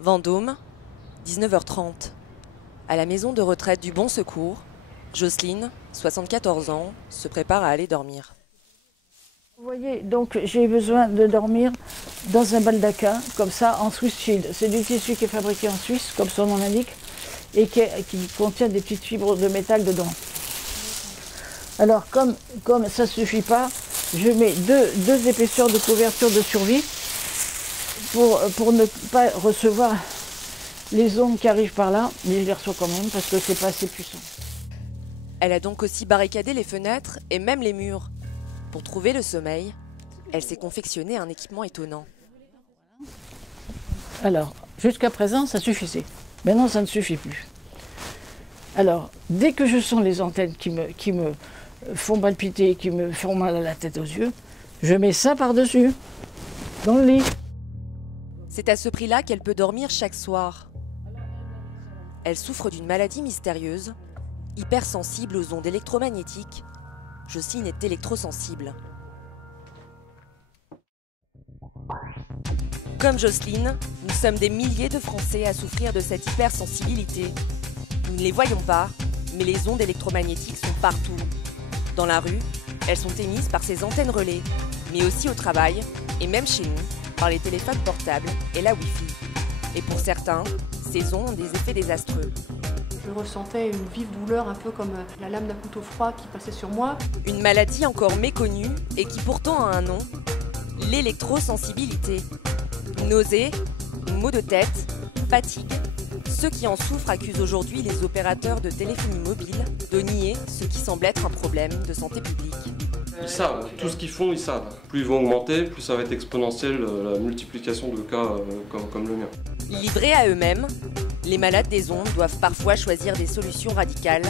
Vendôme, 19h30. À la maison de retraite du Bon Secours, Jocelyne, 74 ans, se prépare à aller dormir. Vous voyez, donc j'ai besoin de dormir dans un baldaquin, comme ça, en Swiss Shield. C'est du tissu qui est fabriqué en Suisse, comme son nom l'indique, et qui contient des petites fibres de métal dedans. Alors, comme ça ne suffit pas, je mets deux épaisseurs de couverture de survie pour ne pas recevoir les ondes qui arrivent par là, mais je les reçois quand même parce que c'est pas assez puissant. Elle a donc aussi barricadé les fenêtres et même les murs. Pour trouver le sommeil, elle s'est confectionné un équipement étonnant. Alors, jusqu'à présent, ça suffisait. Maintenant, ça ne suffit plus. Alors, dès que je sens les antennes qui me font palpiter, qui me font mal à la tête, aux yeux, je mets ça par-dessus, dans le lit. C'est à ce prix-là qu'elle peut dormir chaque soir. Elle souffre d'une maladie mystérieuse, hypersensible aux ondes électromagnétiques. Jocelyne est électrosensible. Comme Jocelyne, nous sommes des milliers de Français à souffrir de cette hypersensibilité. Nous ne les voyons pas, mais les ondes électromagnétiques sont partout. Dans la rue, elles sont émises par ces antennes relais, mais aussi au travail, et même chez nous, par les téléphones portables et la Wi-Fi. Et pour certains, ces ondes ont des effets désastreux. Je ressentais une vive douleur, un peu comme la lame d'un couteau froid qui passait sur moi. Une maladie encore méconnue et qui pourtant a un nom, l'électrosensibilité. Nausées, maux de tête, fatigue. Ceux qui en souffrent accusent aujourd'hui les opérateurs de téléphonie mobile de nier ce qui semble être un problème de santé publique. Ils savent, tout ce qu'ils font, ils savent. Plus ils vont augmenter, plus ça va être exponentiel la multiplication de cas comme le mien. Livrés à eux-mêmes, les malades des ondes doivent parfois choisir des solutions radicales,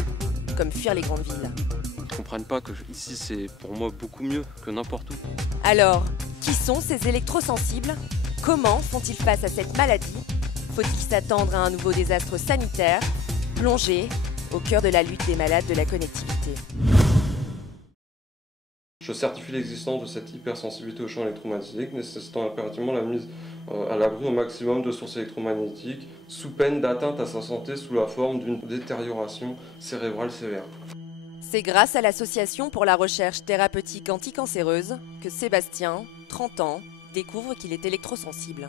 comme fuir les grandes villes. Ils ne comprennent pas que ici c'est pour moi beaucoup mieux que n'importe où. Alors, qui sont ces électrosensibles? Comment font-ils face à cette maladie? Faut-il s'attendre à un nouveau désastre sanitaire? Plongé au cœur de la lutte des malades de la connectivité. Je certifie l'existence de cette hypersensibilité aux champs électromagnétiques, nécessitant impérativement la mise à l'abri au maximum de sources électromagnétiques, sous peine d'atteinte à sa santé sous la forme d'une détérioration cérébrale sévère. C'est grâce à l'Association pour la recherche thérapeutique anticancéreuse que Sébastien, 30 ans, découvre qu'il est électrosensible.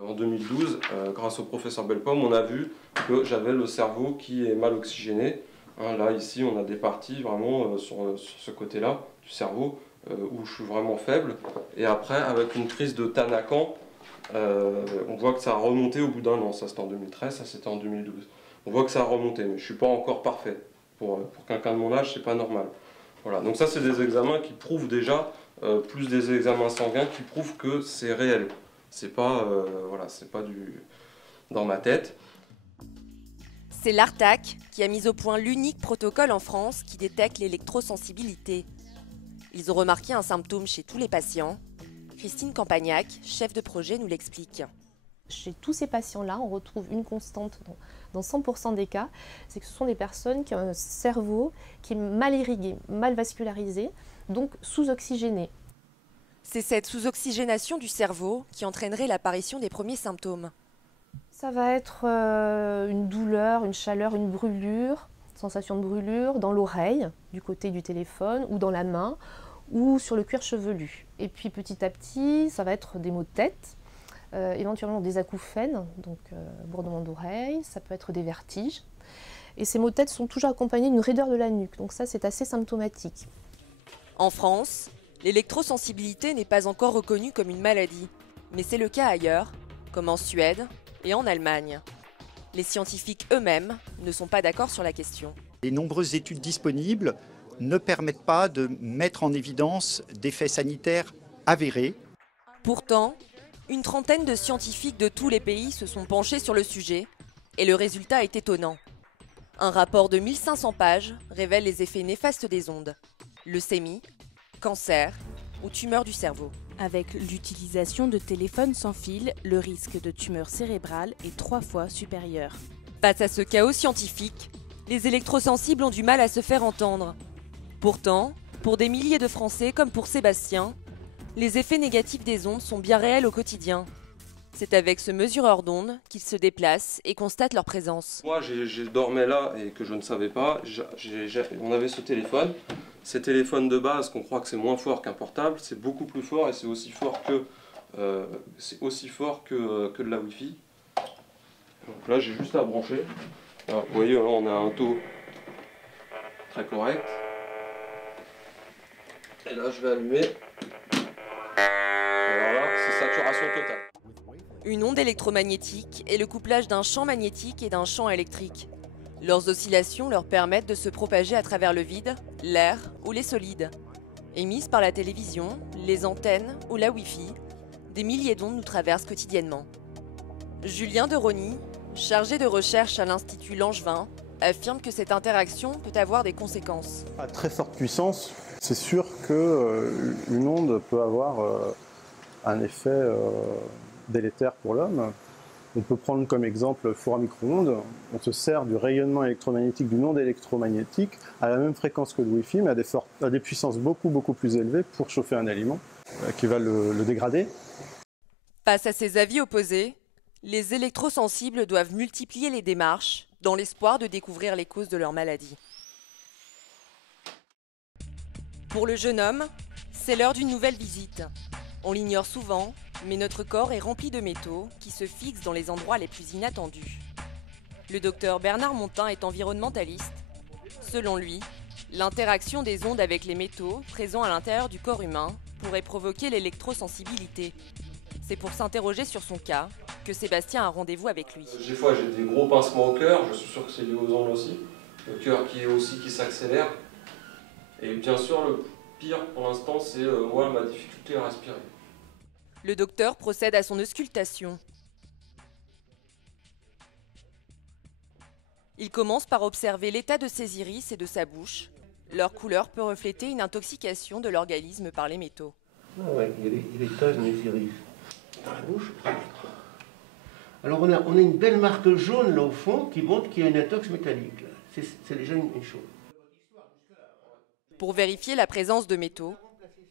En 2012, grâce au professeur Belpomme, on a vu que j'avais le cerveau qui est mal oxygéné. Là, ici, on a des parties vraiment sur ce côté-là du cerveau où je suis vraiment faible. Et après, avec une prise de Tanacan, on voit que ça a remonté au bout d'un an. Ça, c'était en 2013, ça, c'était en 2012. On voit que ça a remonté, mais je ne suis pas encore parfait. Pour quelqu'un de mon âge, c'est pas normal. Voilà. Donc ça, c'est des examens qui prouvent déjà, plus des examens sanguins, qui prouvent que c'est réel. C'est pas, voilà, c'est pas dans ma tête. C'est l'ARTAC qui a mis au point l'unique protocole en France qui détecte l'électrosensibilité. Ils ont remarqué un symptôme chez tous les patients. Christine Campagnac, chef de projet, nous l'explique. Chez tous ces patients-là, on retrouve une constante dans 100% des cas, c'est que ce sont des personnes qui ont un cerveau qui est mal irrigué, mal vascularisé, donc sous-oxygéné. C'est cette sous-oxygénation du cerveau qui entraînerait l'apparition des premiers symptômes. Ça va être une douleur, une chaleur, une brûlure, sensation de brûlure dans l'oreille, du côté du téléphone, ou dans la main, ou sur le cuir chevelu. Et puis petit à petit, ça va être des maux de tête, éventuellement des acouphènes, donc bourdonnement d'oreille, ça peut être des vertiges. Et ces maux de tête sont toujours accompagnés d'une raideur de la nuque, donc ça c'est assez symptomatique. En France, l'électrosensibilité n'est pas encore reconnue comme une maladie, mais c'est le cas ailleurs, comme en Suède et en Allemagne. Les scientifiques eux-mêmes ne sont pas d'accord sur la question. Les nombreuses études disponibles ne permettent pas de mettre en évidence d'effets sanitaires avérés. Pourtant, une trentaine de scientifiques de tous les pays se sont penchés sur le sujet et le résultat est étonnant. Un rapport de 1500 pages révèle les effets néfastes des ondes. Leucémie, cancer ou tumeur du cerveau. Avec l'utilisation de téléphones sans fil, le risque de tumeur cérébrale est 3 fois supérieur. Face à ce chaos scientifique, les électrosensibles ont du mal à se faire entendre. Pourtant, pour des milliers de Français comme pour Sébastien, les effets négatifs des ondes sont bien réels au quotidien. C'est avec ce mesureur d'ondes qu'ils se déplacent et constatent leur présence. Moi, je dormais là et que je ne savais pas. On avait ce téléphone. Ces téléphones de base, qu'on croit que c'est moins fort qu'un portable, c'est beaucoup plus fort et c'est aussi fort que de la Wi-Fi. Donc là, j'ai juste à brancher. Alors, vous voyez, là, on a un taux très correct. Et là, je vais allumer. Alors là, c'est saturation totale. Une onde électromagnétique est le couplage d'un champ magnétique et d'un champ électrique. Leurs oscillations leur permettent de se propager à travers le vide, l'air ou les solides. Émises par la télévision, les antennes ou la Wi-Fi, des milliers d'ondes nous traversent quotidiennement. Julien de Rony, chargé de recherche à l'Institut Langevin, affirme que cette interaction peut avoir des conséquences. À très forte puissance, c'est sûr qu'une onde peut avoir un effet délétère pour l'homme. On peut prendre comme exemple le four à micro-ondes. On se sert du rayonnement électromagnétique, d'une onde électromagnétique à la même fréquence que le Wi-Fi, mais à des puissances beaucoup plus élevées pour chauffer un aliment qui va le dégrader. Face à ces avis opposés, les électrosensibles doivent multiplier les démarches dans l'espoir de découvrir les causes de leur maladie. Pour le jeune homme, c'est l'heure d'une nouvelle visite. On l'ignore souvent, mais notre corps est rempli de métaux qui se fixent dans les endroits les plus inattendus. Le docteur Bernard Montin est environnementaliste. Selon lui, l'interaction des ondes avec les métaux présents à l'intérieur du corps humain pourrait provoquer l'électrosensibilité. C'est pour s'interroger sur son cas que Sébastien a rendez-vous avec lui. Des fois, j'ai des gros pincements au cœur, je suis sûr que c'est lié aux ondes aussi. Le cœur qui s'accélère. Et bien sûr, le pire pour l'instant, c'est moi, ma difficulté à respirer. Le docteur procède à son auscultation. Il commence par observer l'état de ses iris et de sa bouche. Leur couleur peut refléter une intoxication de l'organisme par les métaux. Ah ouais, il y a les taches de mes iris. Dans la bouche. Alors on a une belle marque jaune là au fond qui montre qu'il y a une intox métallique. C'est déjà une chose. Pour vérifier la présence de métaux,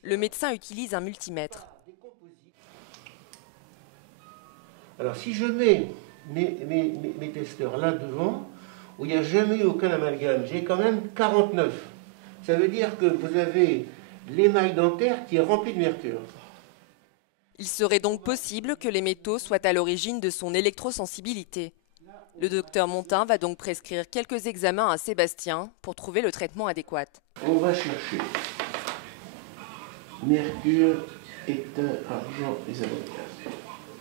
le médecin utilise un multimètre. Alors si je mets mes testeurs là devant, où il n'y a jamais eu aucun amalgame, j'ai quand même 49. Ça veut dire que vous avez l'émail dentaire qui est rempli de mercure. Il serait donc possible que les métaux soient à l'origine de son électrosensibilité. Le docteur Montin va donc prescrire quelques examens à Sébastien pour trouver le traitement adéquat. On va chercher mercure, étain, argent et ammoniac.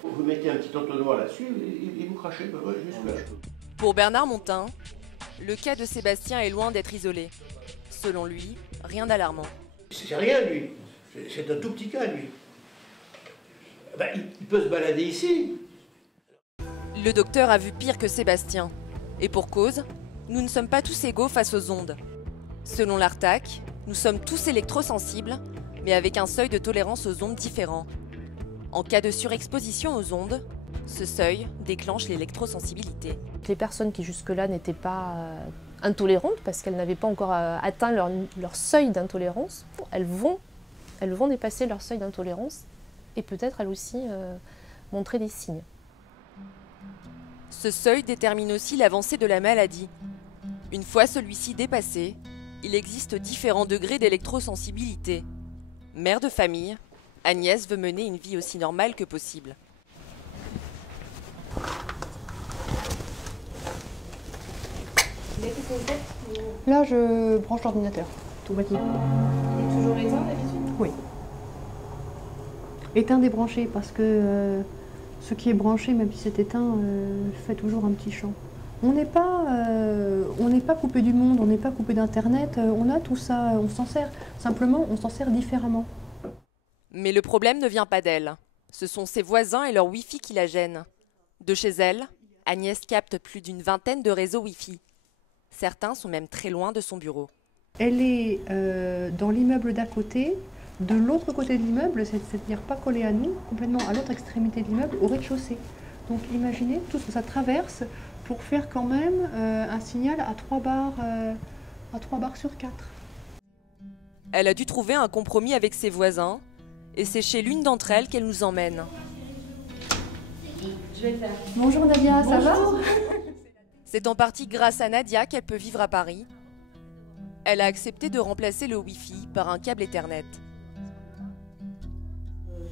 Vous mettez un petit entonnoir là-dessus et vous crachez jusque là. Pour Bernard Montin, le cas de Sébastien est loin d'être isolé. Selon lui, rien d'alarmant. C'est rien lui, c'est un tout petit cas lui. Il peut se balader ici. Le docteur a vu pire que Sébastien. Et pour cause, nous ne sommes pas tous égaux face aux ondes. Selon l'ARTAC, nous sommes tous électrosensibles, mais avec un seuil de tolérance aux ondes différent. En cas de surexposition aux ondes, ce seuil déclenche l'électrosensibilité. Les personnes qui jusque-là n'étaient pas intolérantes, parce qu'elles n'avaient pas encore atteint leur seuil d'intolérance, elles vont dépasser leur seuil d'intolérance et peut-être elles aussi montrer des signes. Ce seuil détermine aussi l'avancée de la maladie. Une fois celui-ci dépassé, il existe différents degrés d'électrosensibilité. Mère de famille, Agnès veut mener une vie aussi normale que possible. Là, je branche l'ordinateur. Tout va bien. Et toujours éteint d'habitude ? Oui. Éteint débranché parce que ce qui est branché, même si c'est éteint, fait toujours un petit chant. On n'est pas coupé du monde, on n'est pas coupé d'Internet, on a tout ça, on s'en sert. Simplement, on s'en sert différemment. Mais le problème ne vient pas d'elle. Ce sont ses voisins et leur Wi-Fi qui la gênent. De chez elle, Agnès capte plus d'une vingtaine de réseaux Wi-Fi. Certains sont même très loin de son bureau. Elle est dans l'immeuble d'à côté, de l'autre côté de l'immeuble, c'est-à-dire pas collée à nous, complètement à l'autre extrémité de l'immeuble, au rez-de-chaussée. Donc imaginez tout ce que ça traverse pour faire quand même un signal à 3 barres sur 4. Elle a dû trouver un compromis avec ses voisins, et c'est chez l'une d'entre elles qu'elle nous emmène. Je vais le faire. Bonjour Nadia, ça va? C'est en partie grâce à Nadia qu'elle peut vivre à Paris. Elle a accepté de remplacer le Wi-Fi par un câble Ethernet.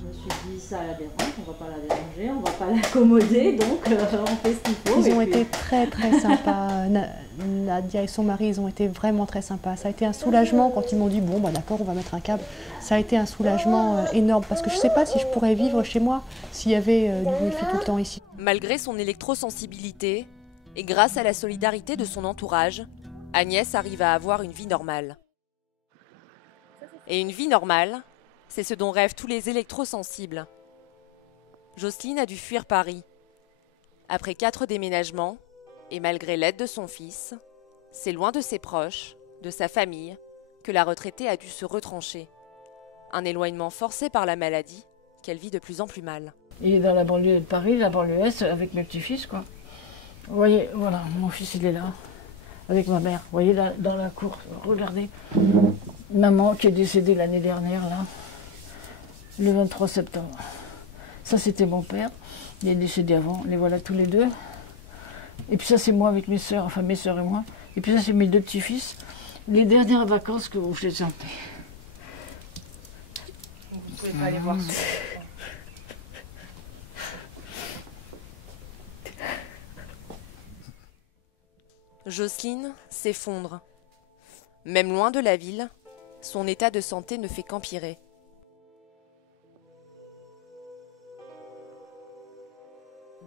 Je me suis dit, ça la dérange, on va pas la déranger, on va pas l'accommoder, donc on fait ce qu'il faut. Ils ont été très sympas. Nadia et son mari, ils ont été vraiment très sympas. Ça a été un soulagement quand ils m'ont dit, bon bah d'accord, on va mettre un câble. Ça a été un soulagement énorme parce que je ne sais pas si je pourrais vivre chez moi s'il y avait du Wi-Fi tout le temps ici. Malgré son électrosensibilité et grâce à la solidarité de son entourage, Agnès arrive à avoir une vie normale. Et une vie normale, c'est ce dont rêvent tous les électrosensibles. Jocelyne a dû fuir Paris. Après 4 déménagements, et malgré l'aide de son fils, c'est loin de ses proches, de sa famille, que la retraitée a dû se retrancher. Un éloignement forcé par la maladie qu'elle vit de plus en plus mal. Il est dans la banlieue de Paris, la banlieue Est, avec mes petits-fils, quoi. Vous voyez, voilà, mon fils, il est là, avec ma mère. Vous voyez, là, dans la cour, regardez. Maman qui est décédée l'année dernière, là, le 23 septembre. Ça, c'était mon père. Il est décédé avant. Les voilà tous les deux. Et puis ça, c'est moi avec mes sœurs, enfin mes sœurs et moi. Et puis ça, c'est mes 2 petits-fils. Les dernières vacances que je les ai emmenés. Vous pouvez pas aller voir ça. Jocelyne s'effondre. Même loin de la ville, son état de santé ne fait qu'empirer.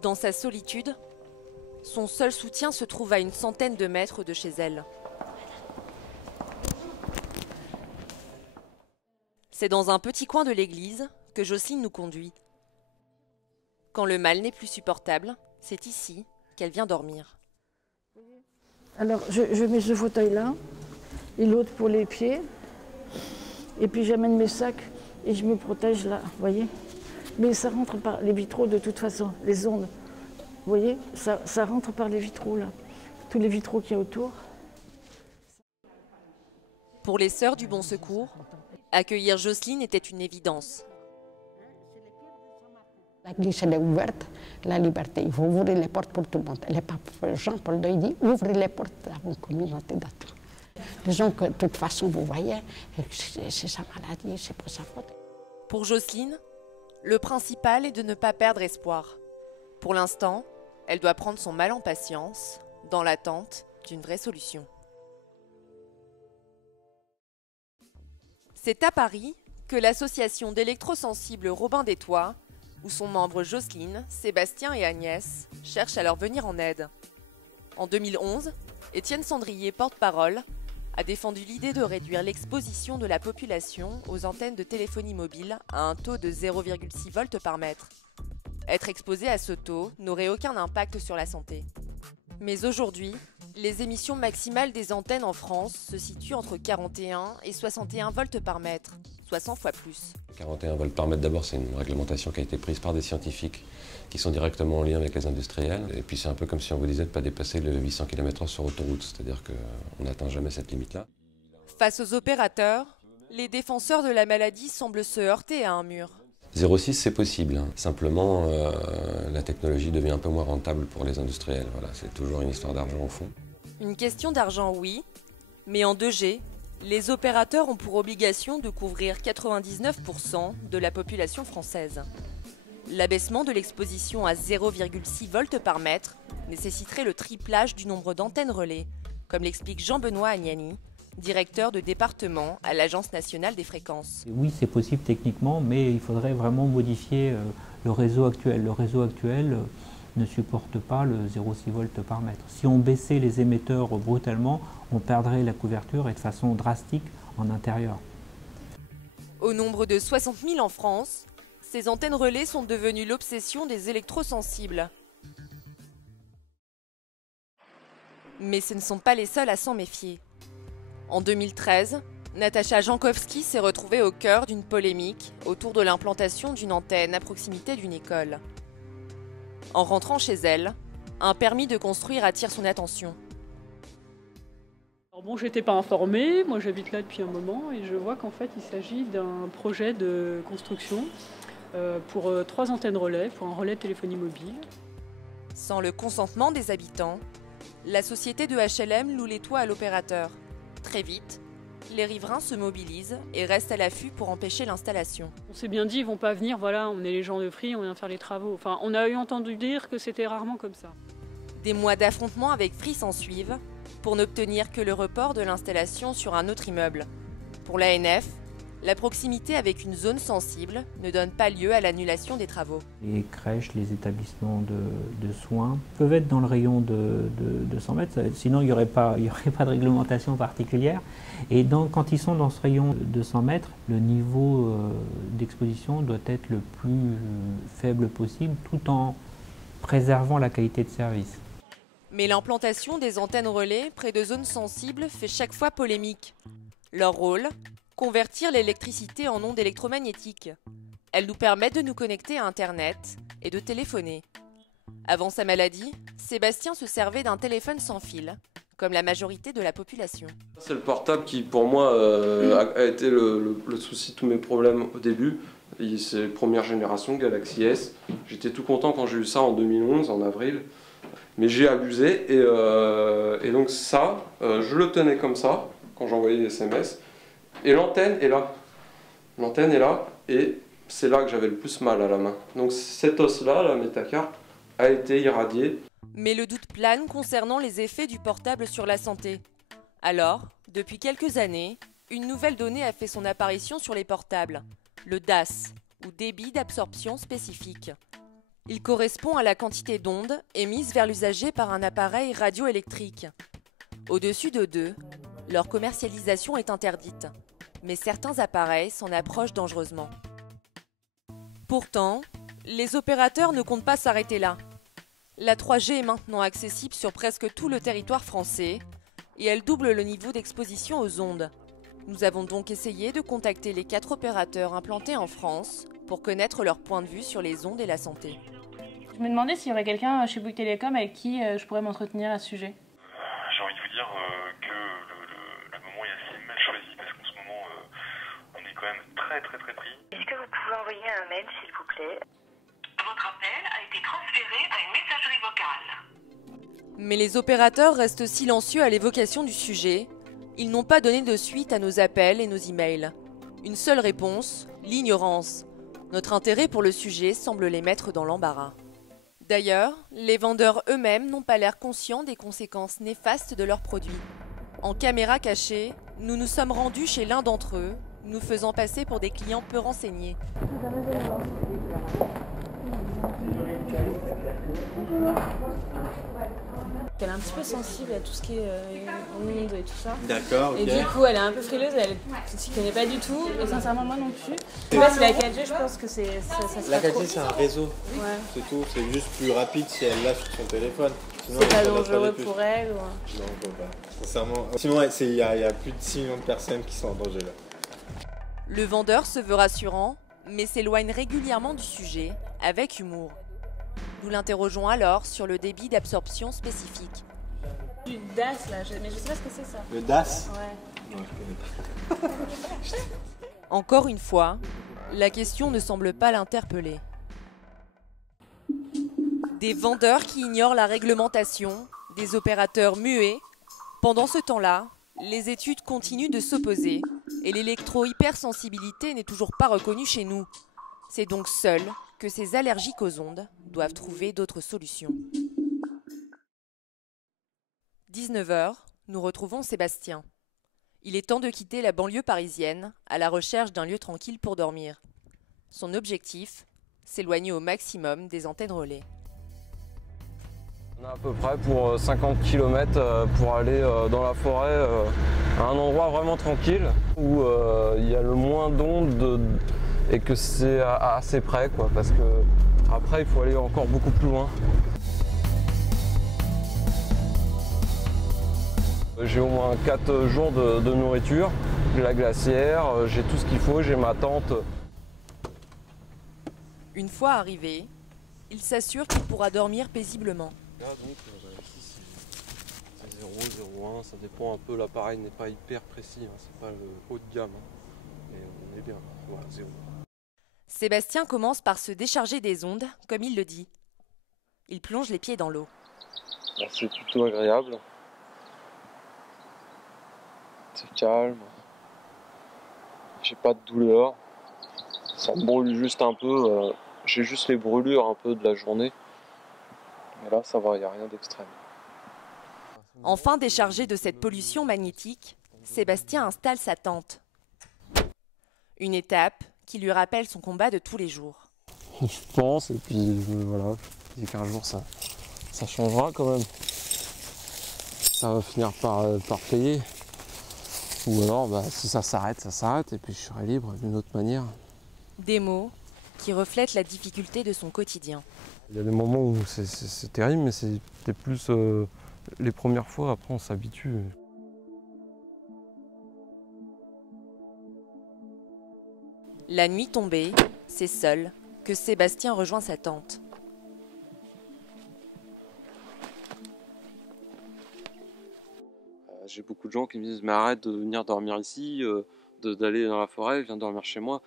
Dans sa solitude, son seul soutien se trouve à une centaine de mètres de chez elle. C'est dans un petit coin de l'église que Jocelyne nous conduit. Quand le mal n'est plus supportable, c'est ici qu'elle vient dormir. Alors, je mets ce fauteuil-là, et l'autre pour les pieds. Et puis j'amène mes sacs et je me protège là, vous voyez. Mais ça rentre par les vitraux de toute façon, les ondes. Vous voyez, ça rentre par les vitraux là. Tous les vitraux qu'il y a autour. Pour les Sœurs du Bon Secours, accueillir Jocelyne était une évidence. L'église elle est ouverte, la liberté. Il faut ouvrir les portes pour tout le monde. Le pape Jean-Paul II dit ouvrez les portes à une communauté d'attente. Disons que de toute façon, vous voyez, c'est sa maladie, c'est pas sa faute. Pour Jocelyne, le principal est de ne pas perdre espoir. Pour l'instant, elle doit prendre son mal en patience, dans l'attente d'une vraie solution. C'est à Paris que l'association d'électrosensibles Robin des Toits, où sont membres Jocelyne, Sébastien et Agnès, cherchent à leur venir en aide. En 2011, Étienne Sandrier, porte-parole, a défendu l'idée de réduire l'exposition de la population aux antennes de téléphonie mobile à un taux de 0,6 volts par mètre. Être exposé à ce taux n'aurait aucun impact sur la santé. Mais aujourd'hui, les émissions maximales des antennes en France se situent entre 41 et 61 volts par mètre, soit 100 fois plus. 41 volts par mètre, d'abord, c'est une réglementation qui a été prise par des scientifiques qui sont directement en lien avec les industriels. Et puis c'est un peu comme si on vous disait de ne pas dépasser le 800 km/h sur autoroute, c'est-à-dire qu'on n'atteint jamais cette limite-là. Face aux opérateurs, les défenseurs de la maladie semblent se heurter à un mur. 0,6 c'est possible, simplement la technologie devient un peu moins rentable pour les industriels. Voilà, c'est toujours une histoire d'argent au fond. Une question d'argent, oui, mais en 2G, les opérateurs ont pour obligation de couvrir 99% de la population française. L'abaissement de l'exposition à 0,6 volts par mètre nécessiterait le triplage du nombre d'antennes relais, comme l'explique Jean-Benoît Agnani, directeur de département à l'Agence nationale des fréquences. Oui, c'est possible techniquement, mais il faudrait vraiment modifier le réseau actuel. Le réseau actuel ne supporte pas le 0,6 volts par mètre. Si on baissait les émetteurs brutalement, on perdrait la couverture et de façon drastique en intérieur. Au nombre de 60 000 en France, ces antennes relais sont devenues l'obsession des électrosensibles. Mais ce ne sont pas les seuls à s'en méfier. En 2013, Natacha Jankowski s'est retrouvée au cœur d'une polémique autour de l'implantation d'une antenne à proximité d'une école. En rentrant chez elle, un permis de construire attire son attention. Alors bon, je n'étais pas informée, moi j'habite là depuis un moment et je vois qu'en fait il s'agit d'un projet de construction pour 3 antennes relais, pour un relais de téléphonie mobile. Sans le consentement des habitants, la société de HLM loue les toits à l'opérateur. Très vite, les riverains se mobilisent et restent à l'affût pour empêcher l'installation. On s'est bien dit, ils vont pas venir, voilà, on est les gens de Free, on vient faire les travaux. Enfin, on a eu entendu dire que c'était rarement comme ça. Des mois d'affrontements avec Free s'ensuivent pour n'obtenir que le report de l'installation sur un autre immeuble. Pour l'ANF, la proximité avec une zone sensible ne donne pas lieu à l'annulation des travaux. Les crèches, les établissements de soins peuvent être dans le rayon de 100 mètres, sinon il n'y aurait pas de réglementation particulière. Et quand ils sont dans ce rayon de 100 mètres, le niveau d'exposition doit être le plus faible possible, tout en préservant la qualité de service. Mais l'implantation des antennes relais près de zones sensibles fait chaque fois polémique. Leur rôle ? Convertir l'électricité en ondes électromagnétiques. Elles nous permettent de nous connecter à Internet et de téléphoner. Avant sa maladie, Sébastien se servait d'un téléphone sans fil, comme la majorité de la population. C'est le portable qui, pour moi, a été le souci de tous mes problèmes au début. C'est première génération, Galaxy S. J'étais tout content quand j'ai eu ça en 2011, en avril. Mais j'ai abusé et donc ça, je le tenais comme ça quand j'envoyais des SMS. Et l'antenne est là. L'antenne est là et c'est là que j'avais le plus mal à la main. Donc cet os-là, la métacarpe, a été irradié. Mais le doute plane concernant les effets du portable sur la santé. Alors, depuis quelques années, une nouvelle donnée a fait son apparition sur les portables. Le DAS, ou débit d'absorption spécifique. Il correspond à la quantité d'ondes émises vers l'usager par un appareil radioélectrique. Au-dessus de 2, leur commercialisation est interdite, mais certains appareils s'en approchent dangereusement. Pourtant, les opérateurs ne comptent pas s'arrêter là. La 3G est maintenant accessible sur presque tout le territoire français et elle double le niveau d'exposition aux ondes. Nous avons donc essayé de contacter les 4 opérateurs implantés en France pour connaître leur point de vue sur les ondes et la santé. Je me demandais s'il y aurait quelqu'un chez Bouygues Télécom avec qui je pourrais m'entretenir à ce sujet. J'ai envie de vous dire que le moment est assez mal choisi parce qu'en ce moment on est quand même très pris. Est-ce que vous pouvez envoyer un mail s'il vous plaît? Votre appel a été transféré à une messagerie vocale. Mais les opérateurs restent silencieux à l'évocation du sujet. Ils n'ont pas donné de suite à nos appels et nos emails. Une seule réponse, l'ignorance. Notre intérêt pour le sujet semble les mettre dans l'embarras. D'ailleurs, les vendeurs eux-mêmes n'ont pas l'air conscients des conséquences néfastes de leurs produits. En caméra cachée, nous nous sommes rendus chez l'un d'entre eux, nous faisant passer pour des clients peu renseignés. Elle est un petit peu sensible à tout ce qui est ondes et tout ça. D'accord, ok. Et du coup, elle est un peu frileuse, elle s'y connaît pas du tout. Et sincèrement, moi non plus. Je sais pas si la 4G, je pense que ça La sera 4G, c'est un réseau. Ouais. C'est tout. C'est juste plus rapide si elle l'a sur son téléphone. Sinon, C'est pas elle va dangereux plus. pour elle ou... Non, on peut pas. Sincèrement. Sinon, il y a plus de 6 millions de personnes qui sont en danger là. Le vendeur se veut rassurant, mais s'éloigne régulièrement du sujet, avec humour. Nous l'interrogeons alors sur le débit d'absorption spécifique. Du DAS là, mais je sais pas ce que c'est ça. Le DAS? Ouais. Non, je connais pas. Encore une fois, la question ne semble pas l'interpeller. Des vendeurs qui ignorent la réglementation, des opérateurs muets. Pendant ce temps-là, les études continuent de s'opposer et l'électro-hypersensibilité n'est toujours pas reconnue chez nous. C'est donc seul que ces allergiques aux ondes doivent trouver d'autres solutions. 19h, nous retrouvons Sébastien. Il est temps de quitter la banlieue parisienne à la recherche d'un lieu tranquille pour dormir. Son objectif, s'éloigner au maximum des antennes relais. On a à peu près pour 50 km pour aller dans la forêt à un endroit vraiment tranquille où il y a le moins d'ondes et que c'est assez près quoi, parce que après il faut aller encore beaucoup plus loin. J'ai au moins 4 jours de nourriture, j'ai la glacière, j'ai tout ce qu'il faut, j'ai ma tente. Une fois arrivé, il s'assure qu'il pourra dormir paisiblement. Là donc, c'est 0, 0, 1, ça dépend un peu, l'appareil n'est pas hyper précis, hein, c'est pas le haut de gamme, hein, mais on est bien, voilà, 0. Sébastien commence par se décharger des ondes, comme il le dit. Il plonge les pieds dans l'eau. C'est plutôt agréable. C'est calme. J'ai pas de douleur. Ça me brûle juste un peu. J'ai juste les brûlures un peu de la journée. Mais là, ça va, il n'y a rien d'extrême. Enfin déchargé de cette pollution magnétique, Sébastien installe sa tente. Une étape qui lui rappelle son combat de tous les jours. Je pense, et puis voilà, je dis qu'un jour ça changera quand même. Ça va finir par payer. Ou alors, si ça s'arrête, ça s'arrête, et puis je serai libre d'une autre manière. Des mots qui reflètent la difficulté de son quotidien. Il y a des moments où c'est terrible, mais c'était plus les premières fois, après on s'habitue. La nuit tombée, c'est seul que Sébastien rejoint sa tente. J'ai beaucoup de gens qui me disent mais arrête de venir dormir ici, d'aller dans la forêt, viens dormir chez moi.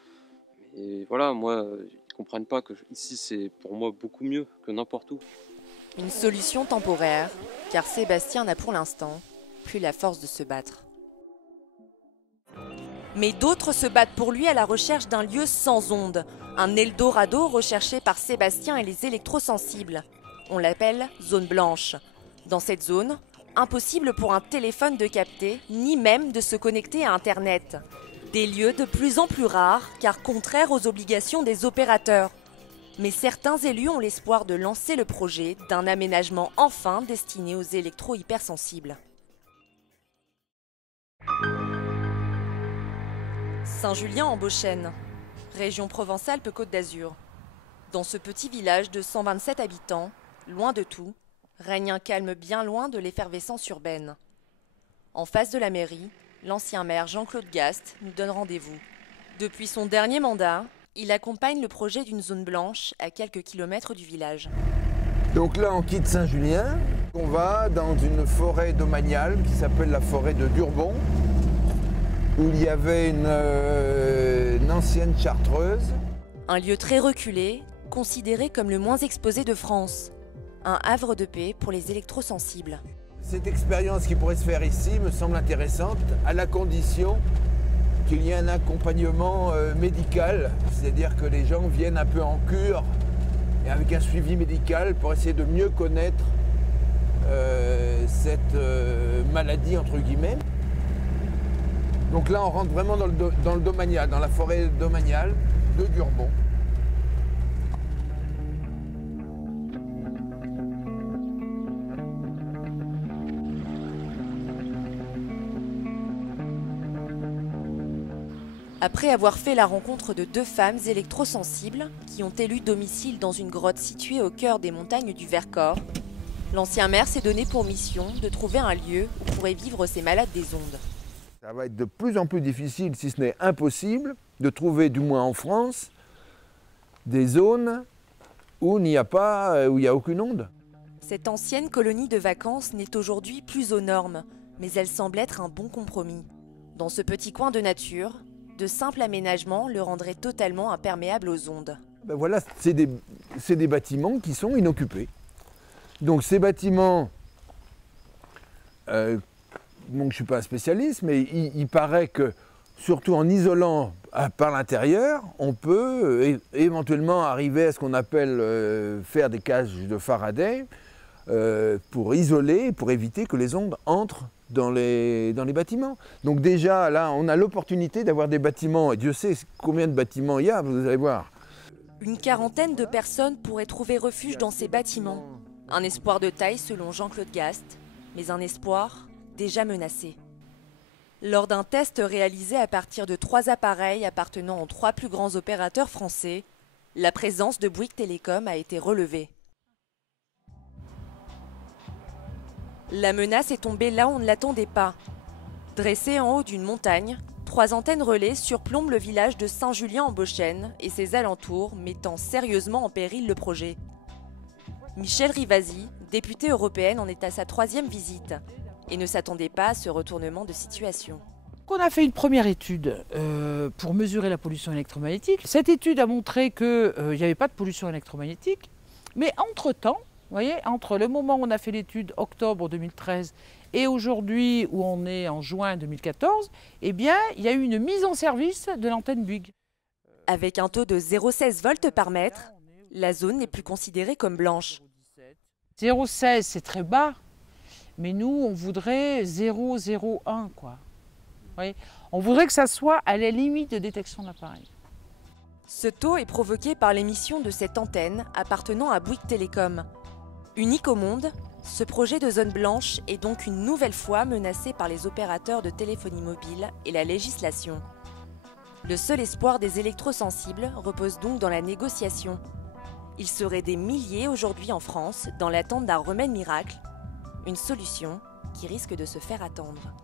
Et voilà, moi, ils comprennent pas que ici c'est pour moi beaucoup mieux que n'importe où. Une solution temporaire, car Sébastien n'a pour l'instant plus la force de se battre. Mais d'autres se battent pour lui à la recherche d'un lieu sans ondes, un Eldorado recherché par Sébastien et les électrosensibles. On l'appelle zone blanche. Dans cette zone, impossible pour un téléphone de capter, ni même de se connecter à Internet. Des lieux de plus en plus rares, car contraires aux obligations des opérateurs. Mais certains élus ont l'espoir de lancer le projet d'un aménagement enfin destiné aux électro-hypersensibles. Saint-Julien-en-Beauchêne, région Provence-Alpes-Côte d'Azur. Dans ce petit village de 127 habitants, loin de tout, règne un calme bien loin de l'effervescence urbaine. En face de la mairie, l'ancien maire Jean-Claude Gast nous donne rendez-vous. Depuis son dernier mandat, il accompagne le projet d'une zone blanche à quelques kilomètres du village. Donc là, on quitte Saint-Julien. On va dans une forêt domaniale qui s'appelle la forêt de Durbon, où il y avait une ancienne chartreuse. Un lieu très reculé, considéré comme le moins exposé de France. Un havre de paix pour les électrosensibles. Cette expérience qui pourrait se faire ici me semble intéressante, à la condition qu'il y ait un accompagnement médical, c'est-à-dire que les gens viennent un peu en cure et avec un suivi médical pour essayer de mieux connaître cette maladie entre guillemets. Donc là on rentre vraiment dans le domanial, dans la forêt domaniale de Durbon. Après avoir fait la rencontre de deux femmes électrosensibles qui ont élu domicile dans une grotte située au cœur des montagnes du Vercors, l'ancien maire s'est donné pour mission de trouver un lieu où pourraient vivre ces malades des ondes. Ça va être de plus en plus difficile, si ce n'est impossible, de trouver, du moins en France, des zones où il n'y a pas, où il n'y a aucune onde. Cette ancienne colonie de vacances n'est aujourd'hui plus aux normes, mais elle semble être un bon compromis. Dans ce petit coin de nature, de simples aménagements le rendraient totalement imperméable aux ondes. Ben voilà, c'est des bâtiments qui sont inoccupés. Donc ces bâtiments, donc je ne suis pas un spécialiste, mais il paraît que, surtout en isolant par l'intérieur, on peut éventuellement arriver à ce qu'on appelle faire des cages de Faraday pour isoler, pour éviter que les ondes entrent dans les bâtiments. Donc déjà, là, on a l'opportunité d'avoir des bâtiments, et Dieu sait combien de bâtiments il y a, vous allez voir. Une quarantaine de personnes pourraient trouver refuge dans ces bâtiments. Un espoir de taille selon Jean-Claude Gast, mais un espoir déjà menacé. Lors d'un test réalisé à partir de 3 appareils appartenant aux 3 plus grands opérateurs français, la présence de Bouygues Télécom a été relevée. La menace est tombée là où on ne l'attendait pas. Dressées en haut d'une montagne, 3 antennes relais surplombent le village de Saint-Julien-en-Beauchêne et ses alentours, mettant sérieusement en péril le projet. Michèle Rivasi, députée européenne, en est à sa 3e visite et ne s'attendait pas à ce retournement de situation. On a fait une première étude pour mesurer la pollution électromagnétique. Cette étude a montré qu'il n'y avait pas de pollution électromagnétique, mais entre-temps, vous voyez, entre le moment où on a fait l'étude, octobre 2013, et aujourd'hui où on est en juin 2014, eh bien, il y a eu une mise en service de l'antenne Bouygues. Avec un taux de 0,16 volts par mètre, la zone n'est plus considérée comme blanche. 0,16 c'est très bas, mais nous on voudrait 0,01 quoi. Vous voyez, on voudrait que ça soit à la limite de détection de l'appareil. Ce taux est provoqué par l'émission de cette antenne appartenant à Bouygues Télécom. Unique au monde, ce projet de zone blanche est donc une nouvelle fois menacé par les opérateurs de téléphonie mobile et la législation. Le seul espoir des électrosensibles repose donc dans la négociation. Ils seraient des milliers aujourd'hui en France dans l'attente d'un remède miracle, une solution qui risque de se faire attendre.